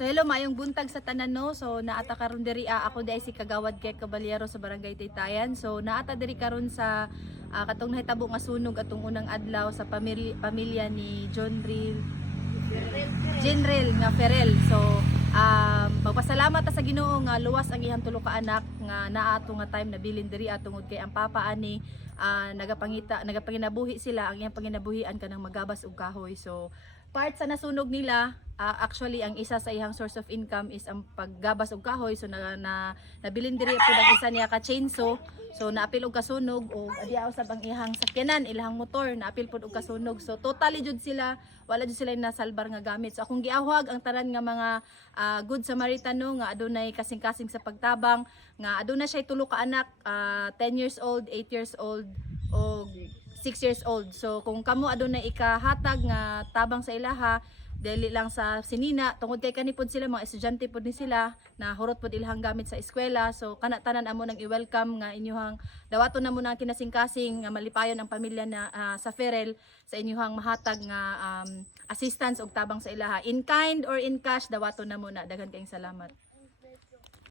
So hello, maayong buntag sa tanan no. So naata karon diri ako di ay si Kagawad kay Caballero sa Barangay Taytayan. So naata diri karon sa katong nahitabo nga sunog atong unang adlaw sa pamilya ni General nga Ferrell. So magpasalamat ta sa Ginoo nga luwas ang iyang tulo ka anak nga naa ato nga time na bilin diri atungod kay ang papa ani nagapanginabuhi sila, ang iyang panginabuhian kanang magabas og kahoy. So part sa nasunog nila, actually ang isa sa iyang source of income is ang paggabas og kahoy. So nabilin diri pud ang isa niya ka chainsaw. So naapil og kasunog o adiya usab ang iyang sakyanan, ilahang motor naapil pud og kasunog. So totally jud sila wala jud sila nasalbar nga gamit. So akong giawhag ang tanan nga mga good Samaritano nga adunay kasing-kasing sa pagtabang, nga aduna siya tulo ka anak, 10 years old, 8 years old o 6 years old. So kung kamo adunay ikahatag nga tabang sa ilaha, dili lang sa sinina tungod kay kanipod sila mga estudyante pod ni sila na hurot pod ilahang gamit sa eskwela. So kana tanan amo nang i-welcome nga inyuhang dawaton na mo na kinasing-kasing nga malipayon ang pamilya na sa Ferrell sa inyuhang mahatag nga assistance og tabang sa ilaha in kind or in cash, dawaton na mo na. Daghan kayong salamat.